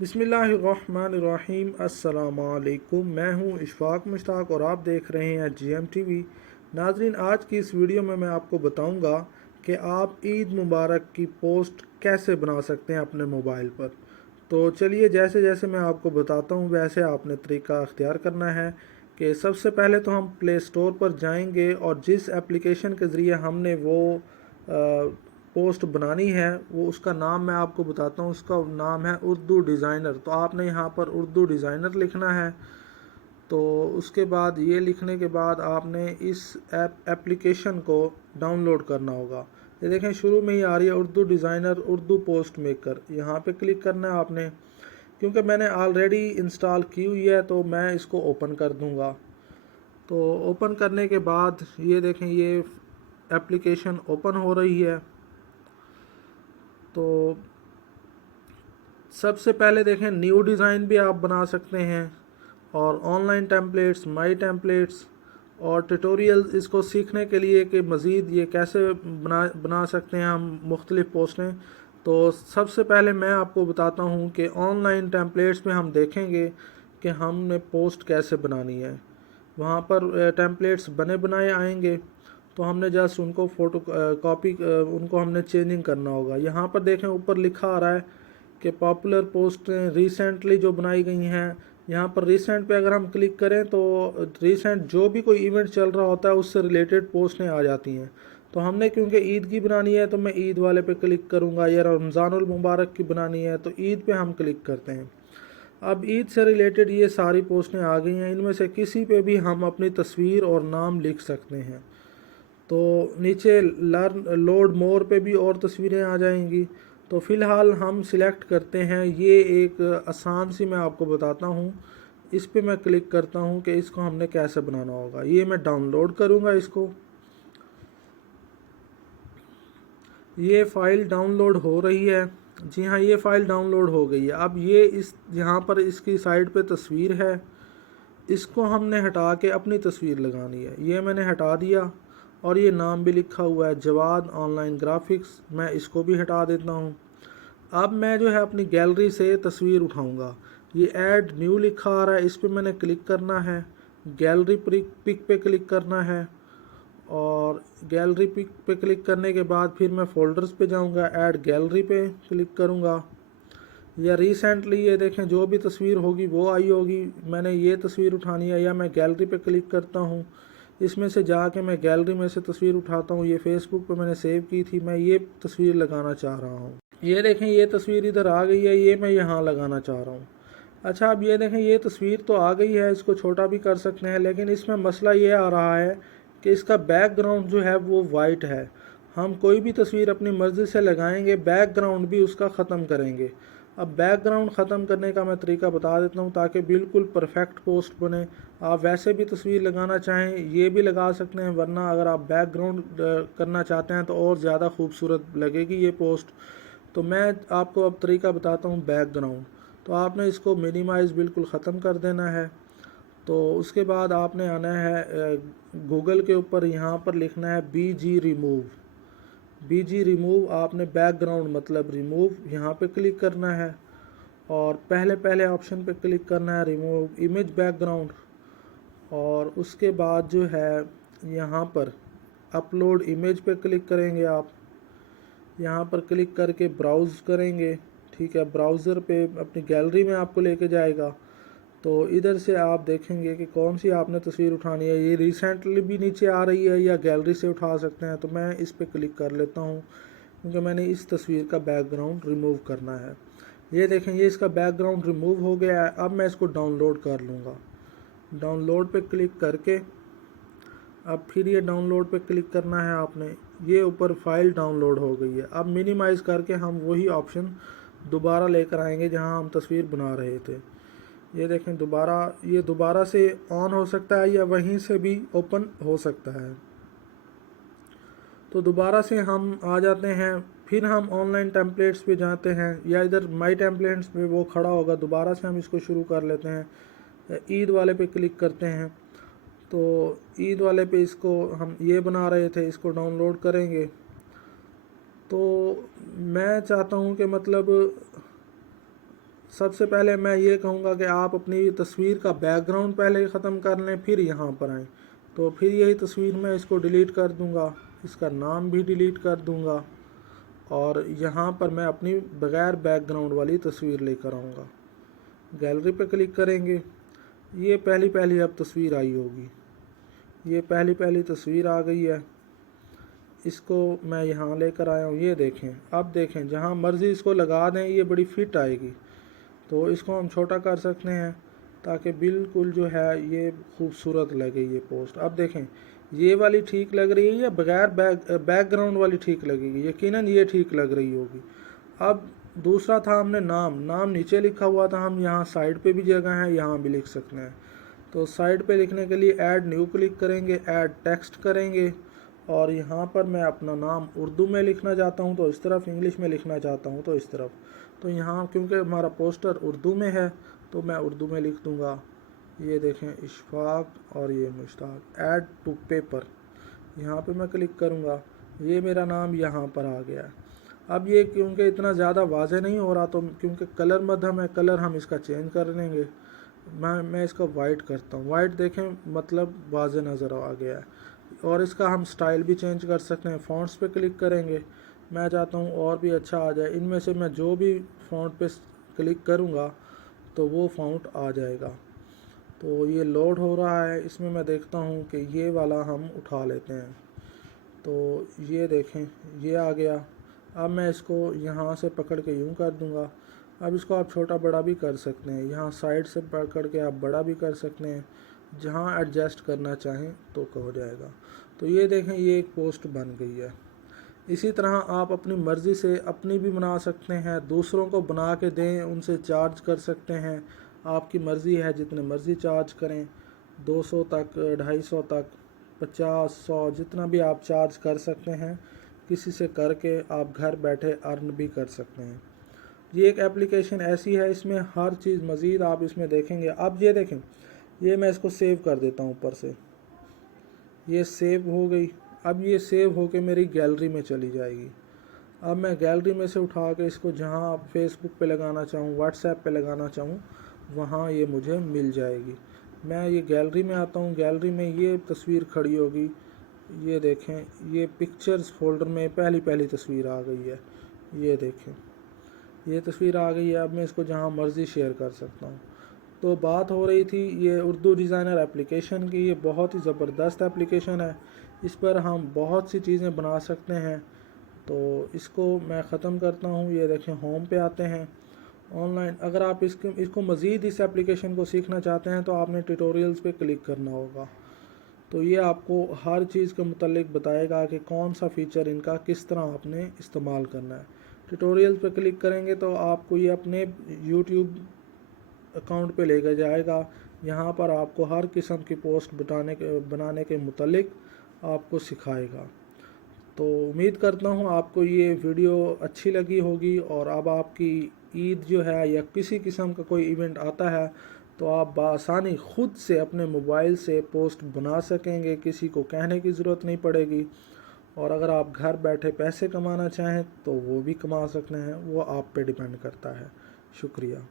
बिस्मिल्लाहिर्रहमानिर्रहीम। अस्सलामुअलैकुम। मैं हूं इशफाक मुश्ताक और आप देख रहे हैं GM TV। नाजरीन, आज की इस वीडियो में मैं आपको बताऊंगा कि आप ईद मुबारक की पोस्ट कैसे बना सकते हैं अपने मोबाइल पर। तो चलिए, जैसे जैसे मैं आपको बताता हूं वैसे आपने तरीका अख्तियार करना है कि सबसे पहले तो हम प्ले स्टोर पर जाएंगे और जिस एप्लीकेशन के ज़रिए हमने वो पोस्ट बनानी है वो उसका नाम मैं आपको बताता हूँ। उसका नाम है उर्दू डिज़ाइनर। तो आपने यहाँ पर उर्दू डिज़ाइनर लिखना है। तो उसके बाद ये लिखने के बाद आपने इस एप्लीकेशन को डाउनलोड करना होगा। ये देखें, शुरू में ही आ रही है Urdu designer Urdu post maker. यहाँ पे क्लिक करना है आपने। क्योंकि मैंने ऑलरेडी इंस्टॉल की हुई है तो मैं इसको ओपन कर दूँगा। तो ओपन करने के बाद ये देखें, ये एप्लीकेशन ओपन हो रही है। तो सबसे पहले देखें, न्यू डिज़ाइन भी आप बना सकते हैं और ऑनलाइन टेम्पलेट्स, माई टेम्पलेट्स और ट्यूटोरियल इसको सीखने के लिए कि मज़ीद ये कैसे बना सकते हैं हम मुख्तलिफ़ पोस्टें। तो सबसे पहले मैं आपको बताता हूँ कि ऑनलाइन टेम्पलेट्स में हम देखेंगे कि हमने पोस्ट कैसे बनानी है। वहाँ पर टेम्पलेट्स बने बनाए आएंगे, तो हमने जस्ट उनको फ़ोटो कॉपी उनको हमने चेंजिंग करना होगा। यहाँ पर देखें, ऊपर लिखा आ रहा है कि पॉपुलर पोस्ट रिसेंटली जो बनाई गई हैं। यहाँ पर रिसेंट पे अगर हम क्लिक करें तो रिसेंट जो भी कोई इवेंट चल रहा होता है उससे रिलेटेड पोस्टें आ जाती हैं। तो हमने क्योंकि ईद की बनानी है तो मैं ईद वाले पे क्लिक करूँगा, या रमज़ानुल मुबारक की बनानी है तो ईद पे हम क्लिक करते हैं। अब ईद से रिलेटेड ये सारी पोस्टें आ गई हैं। इनमें से किसी पे भी हम अपनी तस्वीर और नाम लिख सकते हैं। तो नीचे लर्न लोड मोर पे भी और तस्वीरें आ जाएंगी। तो फ़िलहाल हम सिलेक्ट करते हैं, ये एक आसान सी मैं आपको बताता हूँ। इस पे मैं क्लिक करता हूँ कि इसको हमने कैसे बनाना होगा। ये मैं डाउनलोड करूँगा इसको। ये फ़ाइल डाउनलोड हो रही है। जी हाँ, ये फ़ाइल डाउनलोड हो गई है। अब ये इस यहाँ पर इसकी साइड पे तस्वीर है, इसको हमने हटा के अपनी तस्वीर लगानी है। ये मैंने हटा दिया और ये नाम भी लिखा हुआ है जवाद ऑनलाइन ग्राफिक्स, मैं इसको भी हटा देता हूँ। अब मैं जो है अपनी गैलरी से तस्वीर उठाऊँगा। ये ऐड न्यू लिखा आ रहा है, इस पर मैंने क्लिक करना है। गैलरी पिक पे क्लिक करना है और गैलरी पिक पे क्लिक करने के बाद फिर मैं फ़ोल्डर्स पे जाऊँगा, ऐड गैलरी पे क्लिक करूँगा। या रिसेंटली ये देखें, जो भी तस्वीर होगी वो आई होगी। मैंने ये तस्वीर उठानी है, या मैं गैलरी पे क्लिक करता हूँ, इसमें से जाके मैं गैलरी में से तस्वीर उठाता हूँ। ये फेसबुक पे मैंने सेव की थी, मैं ये तस्वीर लगाना चाह रहा हूँ। ये देखें, ये तस्वीर इधर आ गई है, ये मैं यहाँ लगाना चाह रहा हूँ। अच्छा, अब ये देखें, ये तस्वीर तो आ गई है, इसको छोटा भी कर सकते हैं, लेकिन इसमें मसला ये आ रहा है कि इसका बैकग्राउंड जो है वो वाइट है। हम कोई भी तस्वीर अपनी मर्ज़ी से लगाएंगे, बैकग्राउंड भी उसका ख़त्म करेंगे। अब बैकग्राउंड ख़त्म करने का मैं तरीका बता देता हूँ ताकि बिल्कुल परफेक्ट पोस्ट बने। आप वैसे भी तस्वीर लगाना चाहें ये भी लगा सकते हैं, वरना अगर आप बैकग्राउंड करना चाहते हैं तो और ज़्यादा खूबसूरत लगेगी ये पोस्ट। तो मैं आपको अब तरीका बताता हूँ बैकग्राउंड। तो आपने इसको मिनिमाइज़ बिल्कुल ख़त्म कर देना है। तो उसके बाद आपने आना है गूगल के ऊपर, यहाँ पर लिखना है BG रिमूव। BG रिमूव, आपने बैकग्राउंड मतलब रिमूव, यहाँ पे क्लिक करना है और पहले पहले ऑप्शन पे क्लिक करना है रिमूव इमेज बैकग्राउंड। और उसके बाद जो है यहाँ पर अपलोड इमेज पे क्लिक करेंगे आप। यहाँ पर क्लिक करके ब्राउज़ करेंगे, ठीक है। ब्राउज़र पे अपनी गैलरी में आपको लेके जाएगा। तो इधर से आप देखेंगे कि कौन सी आपने तस्वीर उठानी है। ये रिसेंटली भी नीचे आ रही है या गैलरी से उठा सकते हैं। तो मैं इस पर क्लिक कर लेता हूँ क्योंकि मैंने इस तस्वीर का बैकग्राउंड रिमूव करना है। ये देखें, ये इसका बैकग्राउंड रिमूव हो गया है। अब मैं इसको डाउनलोड कर लूँगा। डाउनलोड पे क्लिक करके अब फिर ये डाउनलोड पे क्लिक करना है आपने। ये ऊपर फाइल डाउनलोड हो गई है। अब मिनिमाइज़ करके हम वही ऑप्शन दोबारा लेकर आएंगे जहां हम तस्वीर बना रहे थे। ये देखें, ये दोबारा से ऑन हो सकता है या वहीं से भी ओपन हो सकता है। तो दोबारा से हम आ जाते हैं, फिर हम ऑनलाइन टेम्पलेट्स पे जाते हैं या इधर माई टेम्पलेट्स पे वो खड़ा होगा। दोबारा से हम इसको शुरू कर लेते हैं। ईद वाले पे क्लिक करते हैं। तो ईद वाले पे इसको हम ये बना रहे थे, इसको डाउनलोड करेंगे। तो मैं चाहता हूँ कि मतलब सबसे पहले मैं ये कहूँगा कि आप अपनी तस्वीर का बैकग्राउंड पहले ख़त्म कर लें, फिर यहाँ पर आएँ। तो फिर यही तस्वीर मैं इसको डिलीट कर दूँगा, इसका नाम भी डिलीट कर दूँगा और यहाँ पर मैं अपनी बग़ैर बैकग्राउंड वाली तस्वीर लेकर आऊँगा। गैलरी पे क्लिक करेंगे, ये पहली अब तस्वीर आई होगी, ये पहली तस्वीर आ गई है। इसको मैं यहाँ लेकर आया हूँ, ये देखें। अब देखें जहाँ मर्ज़ी इसको लगा दें ये बड़ी फिट आएगी। तो इसको हम छोटा कर सकते हैं ताकि बिल्कुल जो है ये खूबसूरत लगे ये पोस्ट। अब देखें ये वाली ठीक लग रही है या बग़ैर बैकग्राउंड वाली ठीक लगेगी? यकीनन ये ठीक लग रही होगी। अब दूसरा था हमने नाम नीचे लिखा हुआ था, हम यहाँ साइड पे भी जगह है, यहाँ भी लिख सकते हैं। तो साइड पे लिखने के लिए ऐड न्यू क्लिक करेंगे, ऐड टेक्स्ट करेंगे और यहाँ पर मैं अपना नाम उर्दू में लिखना चाहता हूँ तो इस तरफ, इंग्लिश में लिखना चाहता हूँ तो इस तरफ। तो यहाँ क्योंकि हमारा पोस्टर उर्दू में है तो मैं उर्दू में लिख दूँगा। ये देखें इशफाक और ये मुश्ताक। ऐड टू पेपर, यहाँ पे मैं क्लिक करूँगा, ये मेरा नाम यहाँ पर आ गया। अब ये क्योंकि इतना ज़्यादा वाज़ेह नहीं हो रहा तो क्योंकि कलर मध्यम है, कलर हम इसका चेंज कर लेंगे। मैं इसका वाइट करता हूँ, वाइट देखें मतलब वाज़ेह नज़र आ गया है। और इसका हम स्टाइल भी चेंज कर सकते हैं। फ़ॉन्ट्स पे क्लिक करेंगे, मैं चाहता हूँ और भी अच्छा आ जाए। इनमें से मैं जो भी फ़ॉन्ट पे क्लिक करूँगा तो वो फ़ॉन्ट आ जाएगा। तो ये लोड हो रहा है, इसमें मैं देखता हूँ कि ये वाला हम उठा लेते हैं। तो ये देखें ये आ गया। अब मैं इसको यहाँ से पकड़ के यूँ कर दूँगा। अब इसको आप छोटा बड़ा भी कर सकते हैं, यहाँ साइड से पकड़ के आप बड़ा भी कर सकते हैं, जहाँ एडजस्ट करना चाहें तो हो जाएगा। तो ये देखें ये एक पोस्ट बन गई है। इसी तरह आप अपनी मर्ज़ी से अपनी भी बना सकते हैं, दूसरों को बना के दें, उनसे चार्ज कर सकते हैं। आपकी मर्ज़ी है, जितने मर्ज़ी चार्ज करें, 200 तक, 250 तक, 50, 100 जितना भी आप चार्ज कर सकते हैं। किसी से करके आप घर बैठे अर्न भी कर सकते हैं। ये एक एप्लीकेशन ऐसी है, इसमें हर चीज़ मज़ीद आप इसमें देखेंगे। अब ये देखें, ये मैं इसको सेव कर देता हूँ ऊपर से, ये सेव हो गई। अब ये सेव होके मेरी गैलरी में चली जाएगी। अब मैं गैलरी में से उठा के इसको जहाँ फेसबुक पे लगाना चाहूँ, व्हाट्सएप पे लगाना चाहूँ, वहाँ ये मुझे मिल जाएगी। मैं ये गैलरी में आता हूँ, गैलरी में ये तस्वीर खड़ी होगी। ये देखें ये पिक्चर्स फोल्डर में पहली तस्वीर आ गई है। ये देखें ये तस्वीर आ गई है। अब मैं इसको जहाँ मर्ज़ी शेयर कर सकता हूँ। तो बात हो रही थी ये उर्दू डिज़ाइनर एप्लीकेशन की। ये बहुत ही ज़बरदस्त एप्लीकेशन है, इस पर हम बहुत सी चीज़ें बना सकते हैं। तो इसको मैं ख़त्म करता हूँ। ये देखें होम पे आते हैं, ऑनलाइन। अगर आप इसको मज़ीद इस एप्लीकेशन को सीखना चाहते हैं तो आपने ट्यूटोरियल्स पे क्लिक करना होगा। तो ये आपको हर चीज़ के मुतालिक बताएगा कि कौन सा फ़ीचर इनका किस तरह आपने इस्तेमाल करना है। ट्यूटोरियल्स पे क्लिक करेंगे तो आपको ये अपने यूट्यूब अकाउंट पे लेकर जाएगा। यहाँ पर आपको हर किस्म की पोस्ट बनाने के मुतालिक आपको सिखाएगा। तो उम्मीद करता हूँ आपको ये वीडियो अच्छी लगी होगी और अब आपकी ईद जो है या किसी किस्म का कोई इवेंट आता है तो आप बआसानी ख़ुद से अपने मोबाइल से पोस्ट बना सकेंगे, किसी को कहने की ज़रूरत नहीं पड़ेगी। और अगर आप घर बैठे पैसे कमाना चाहें तो वो भी कमा सकते हैं, वो आप पे डिपेंड करता है। शुक्रिया।